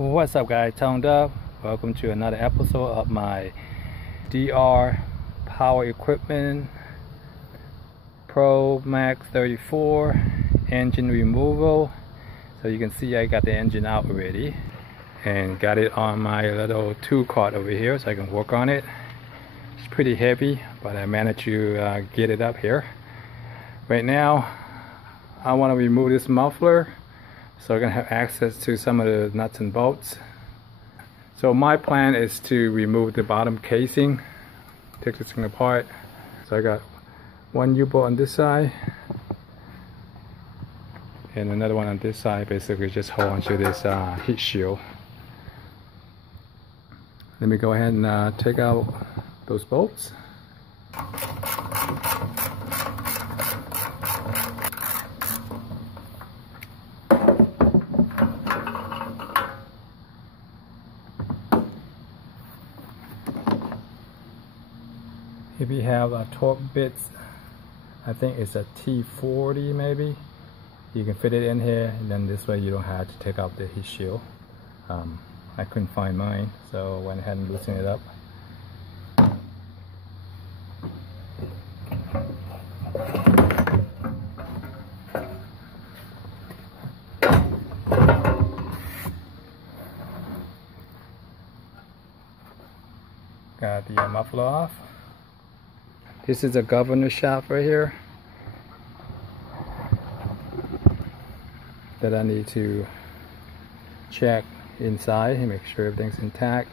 What's up guys, DUBB. Welcome to another episode of my DR Power Equipment Pro Max 34 engine removal. So you can see I got the engine out already and got it on my little tool cart over here so I can work on it. It's pretty heavy, but I managed to get it up here. Right now I want to remove this muffler so I'm going to have access to some of the nuts and bolts. So my plan is to remove the bottom casing, take this thing apart. So I got one U-bolt on this side and another one on this side, basically just hold onto this heat shield. Let me go ahead and take out those bolts. If you have a torque bits, I think it's a T40 maybe, you can fit it in here, and then this way you don't have to take out the heat shield. I couldn't find mine, so I went ahead and loosened it up. Got the muffler off. This is a governor shaft right here that I need to check inside and make sure everything's intact.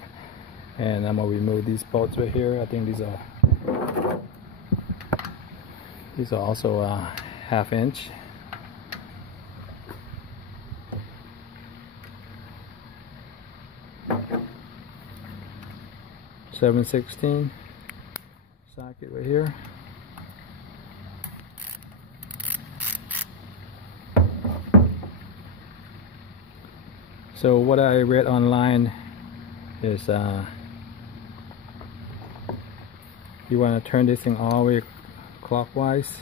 And I'm gonna remove these bolts right here. I think these are also a 1/2 inch. .7/16 socket right here. So what I read online is you want to turn this thing all the way clockwise,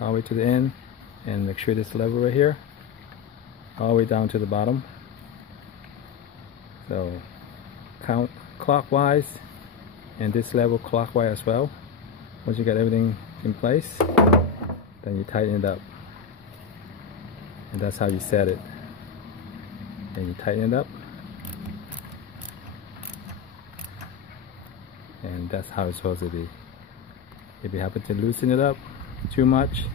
all the way to the end, and make sure this lever right here all the way down to the bottom. So count clockwise and this level clockwise as well. Once you got everything in place, then you tighten it up, and that's how you set it. And you tighten it up, and that's how it's supposed to be. If you happen to loosen it up too much,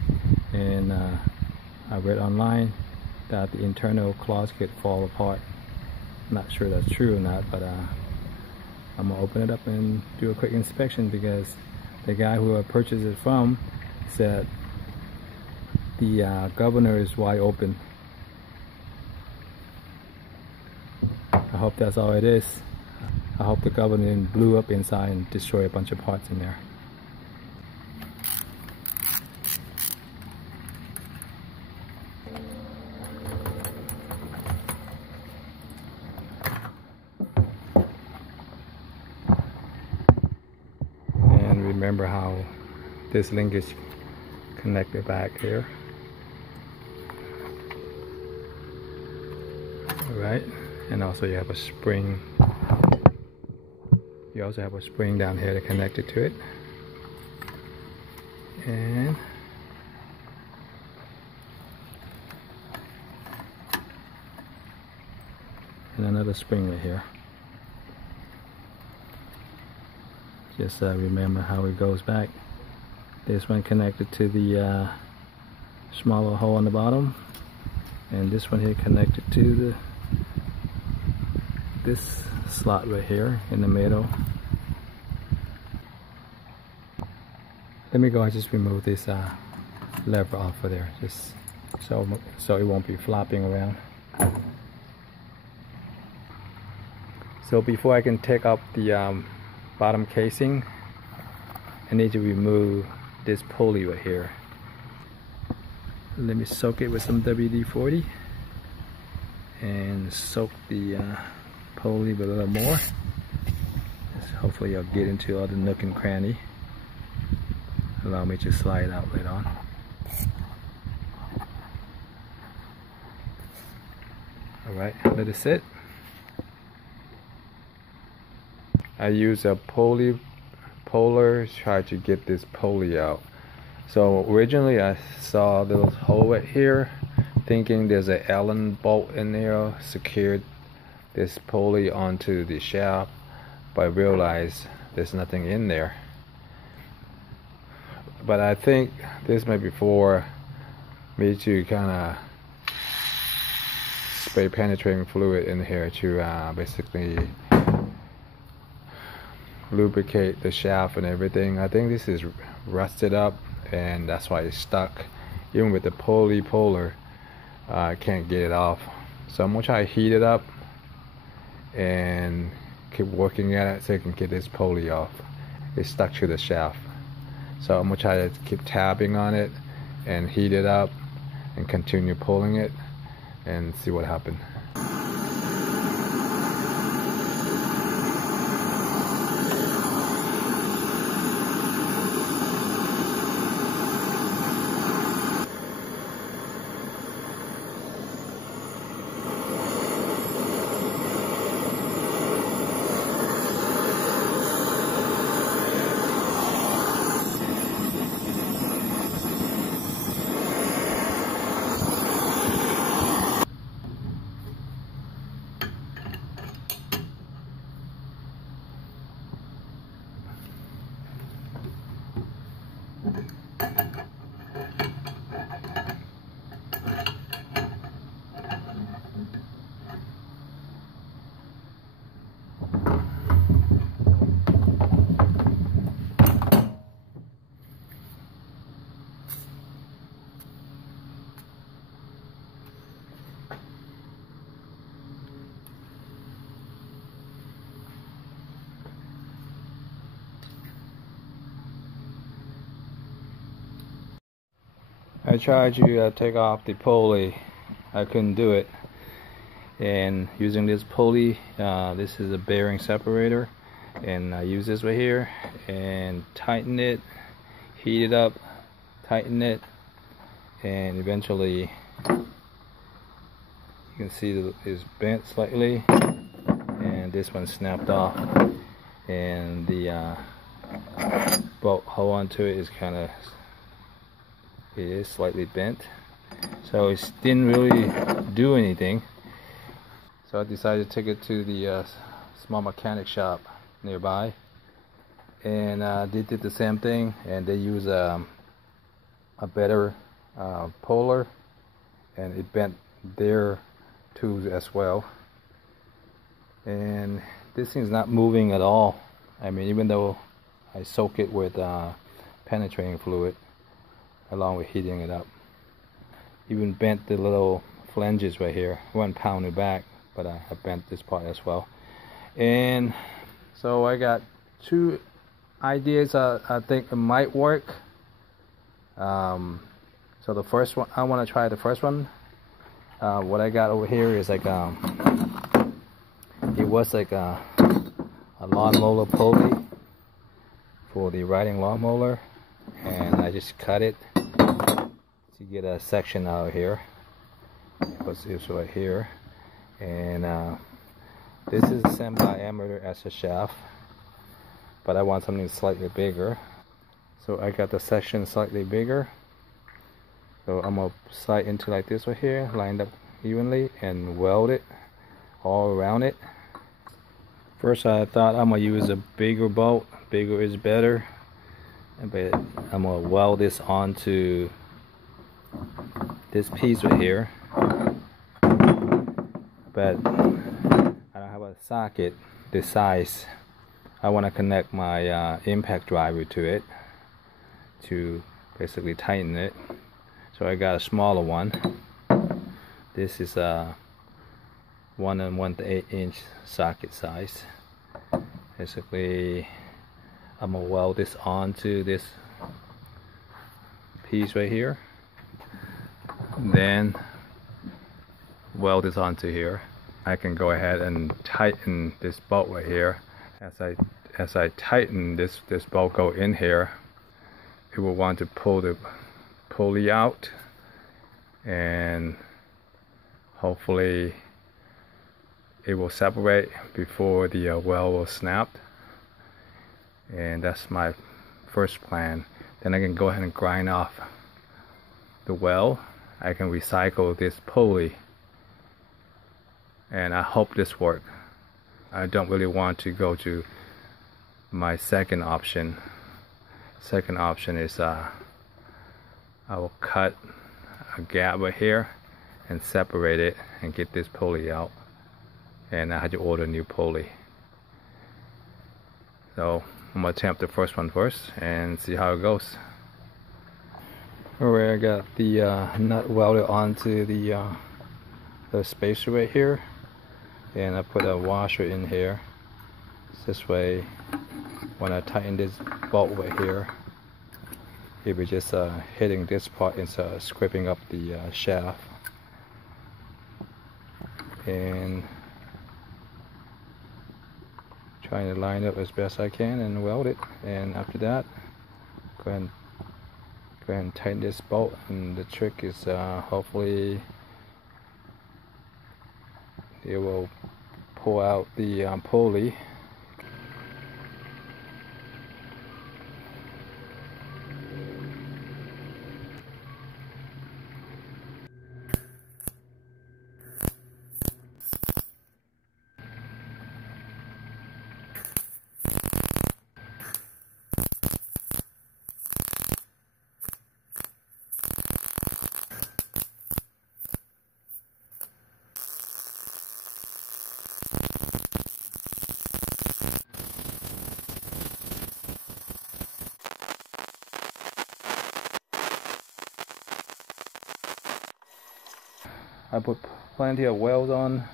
and I read online that the internal claws could fall apart. I'm not sure that's true or not, but I'm gonna open it up and do a quick inspection, because the guy who I purchased it from said the governor is wide open. I hope that's all it is. I hope the governor blew up inside and destroyed a bunch of parts in there. And remember how this link is connected back here. Alright. And also you have a spring. You also have a spring down here to connect it to it. And another spring right here. Just remember how it goes back. This one connected to the smaller hole on the bottom, and this one here connected to this slot right here in the middle. Let me go and just remove this lever off of there, just so it won't be flopping around. So before I can take up the bottom casing, I need to remove this pulley right here. Let me soak it with some WD-40 and soak the pulley with a little more. Hopefully I'll get into all the nook and cranny. Allow me to slide out later on. Alright, let it sit. I use a pulley puller to try to get this pulley out. So originally I saw a little hole right here, thinking there's an Allen bolt in there, secured this pulley onto the shaft, but I realized there's nothing in there. But I think this may be for me to kind of spray penetrating fluid in here to basically lubricate the shaft and everything. I think this is rusted up and that's why it's stuck. Even with the pulley puller, I can't get it off. So I'm gonna try to heat it up and keep working at it so I can get this pulley off. It's stuck to the shaft. So I'm gonna try to keep tapping on it and heat it up and continue pulling it and see what happens. I tried to take off the pulley. I couldn't do it. And using this pulley, this is a bearing separator, and I use this right here and tighten it, heat it up, tighten it, and eventually you can see that it's bent slightly, and this one snapped off, and the bolt hold onto it is kind of, it is slightly bent, so it didn't really do anything. So I decided to take it to the small mechanic shop nearby, and they did the same thing, and they use a better puller, and it bent their tools as well. And this thing's not moving at all. I mean, even though I soak it with penetrating fluid along with heating it up. Even bent the little flanges right here. One pounded back, but I bent this part as well. And so I got two ideas I think it might work. So the first one, I want to try the first one. What I got over here is like it was like a lawnmower pulley for the riding lawnmower, and I just cut it to get a section out of here. It's right here, and this is the same diameter as the shaft, but I want something slightly bigger, so I got the section slightly bigger. So I'm gonna slide into like this right here, lined up evenly, and weld it all around it. First I thought I'm gonna use a bigger bolt. Bigger is better, but I'm gonna weld this onto this piece right here. But I don't have a socket this size. I want to connect my impact driver to it to basically tighten it. So I got a smaller one. This is a 1 1/8 inch socket size. Basically, I'm gonna weld this onto this piece right here, then weld this onto here. I can go ahead and tighten this bolt right here. As I tighten this bolt go in here, it will want to pull the pulley out, and hopefully it will separate before the weld will snap. And that's my first plan. Then I can go ahead and grind off the weld. I can recycle this pulley, and I hope this works. I don't really want to go to my second option. Second option is I will cut a gap right here and separate it and get this pulley out, and I had to order a new pulley. So I'm gonna attempt the first one first and see how it goes. Alright, I got the nut welded onto the spacer right here, and I put a washer in here. This way, when I tighten this bolt right here, it will just hitting this part instead of scraping up the shaft. And trying to line up as best I can and weld it. And after that, go ahead and tighten this bolt. And the trick is hopefully it will pull out the pulley. I put plenty of welds on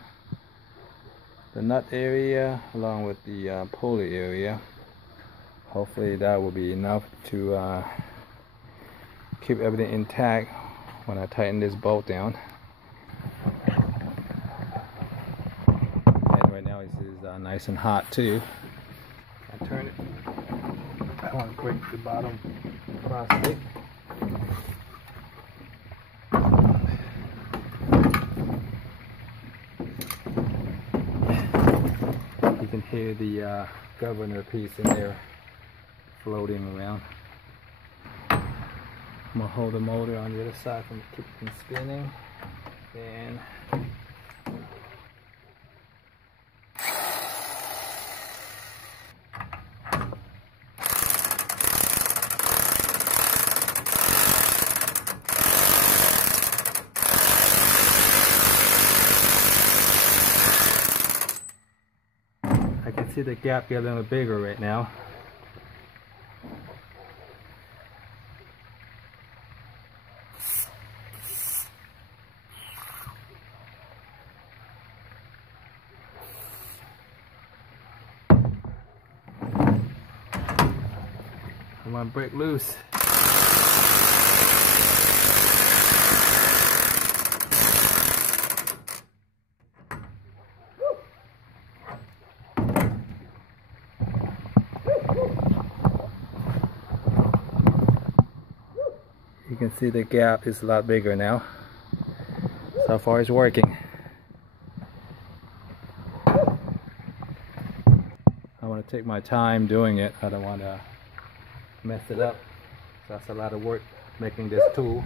the nut area along with the pulley area. Hopefully that will be enough to keep everything intact when I tighten this bolt down. And right now it is nice and hot too. I turn it. I want to break the bottom plastic. You can hear the governor piece in there floating around. I'm gonna hold the motor on the other side from keep from spinning. And I can see the gap get a little bigger right now. I want to break loose. You can see the gap is a lot bigger now. So far it's working. I want to take my time doing it. I don't want to mess it up. So that's a lot of work making this tool.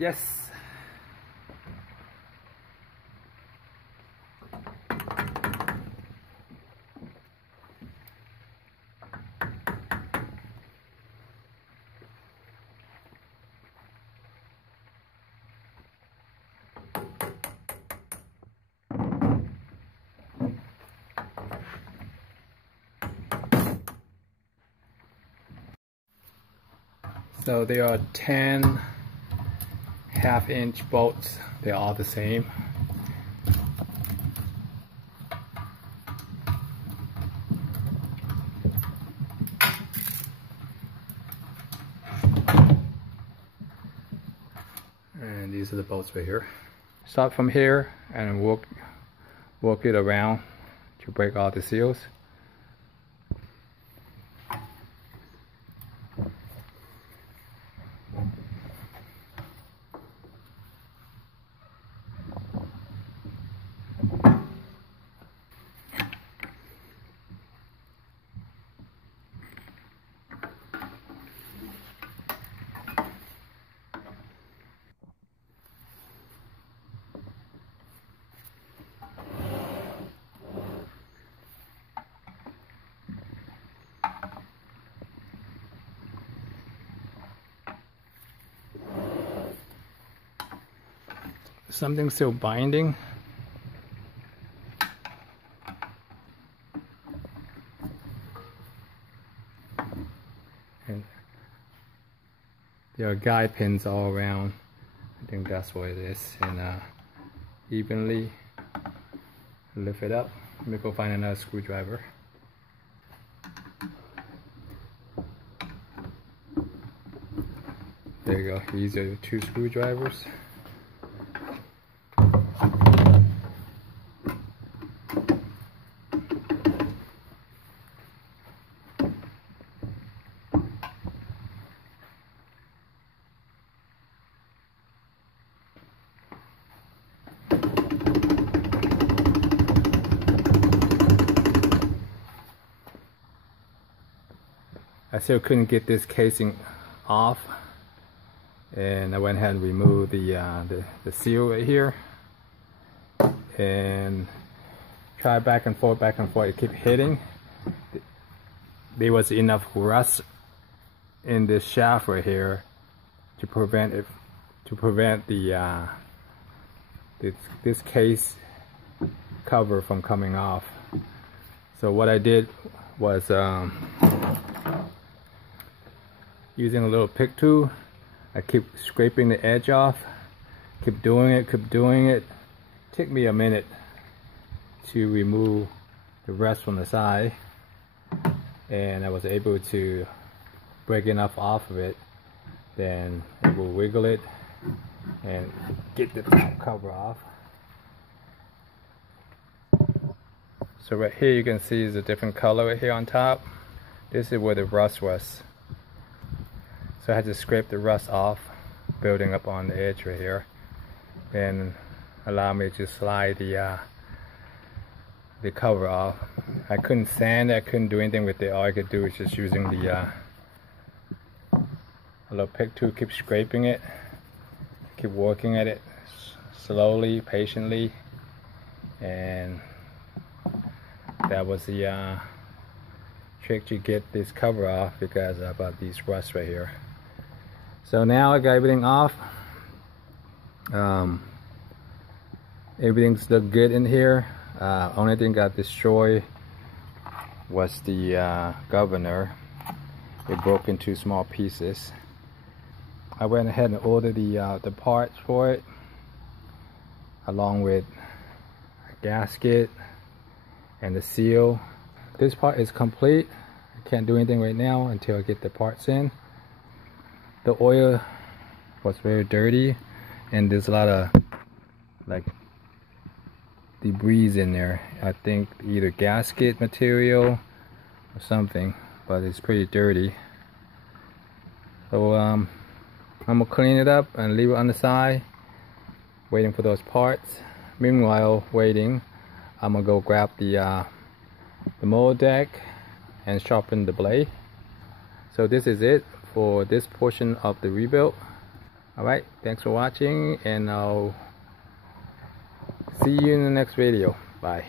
Yes. So there are 10 1/2-inch bolts. They're all the same. And these are the bolts right here. Start from here and work it around to break all the seals. Something still binding. And there are guide pins all around. I think that's what it is. And evenly lift it up. Let me go find another screwdriver. There you go. These are the 2 screwdrivers. I still couldn't get this casing off, and I went ahead and removed the seal right here, and tried back and forth, it kept hitting. There was enough rust in this shaft right here to prevent this case cover from coming off. So what I did was using a little pick tool, I keep scraping the edge off, keep doing it. Took me a minute to remove the rest from the side, and I was able to break enough off of it. Then I will wiggle it and get the top cover off. So right here you can see is a different color right here on top. This is where the rust was. So I had to scrape the rust off, building up on the edge right here, and allow me to slide the cover off. I couldn't sand it, I couldn't do anything with it. All I could do was just using the a little pick tool, keep scraping it, keep working at it slowly, patiently, and that was the trick to get this cover off because of these rust right here. So now I got everything off. Everything's look good in here. Only thing got destroyed was the governor. It broke into small pieces. I went ahead and ordered the parts for it, along with a gasket and the seal. This part is complete. I can't do anything right now until I get the parts in. The oil was very dirty, and there's a lot of like debris in there. I think either gasket material or something, but it's pretty dirty. So I'm gonna clean it up and leave it on the side, waiting for those parts. Meanwhile, waiting, I'm gonna go grab the mold deck and sharpen the blade. So this is it for this portion of the rebuild. Alright, thanks for watching, and I'll see you in the next video. Bye.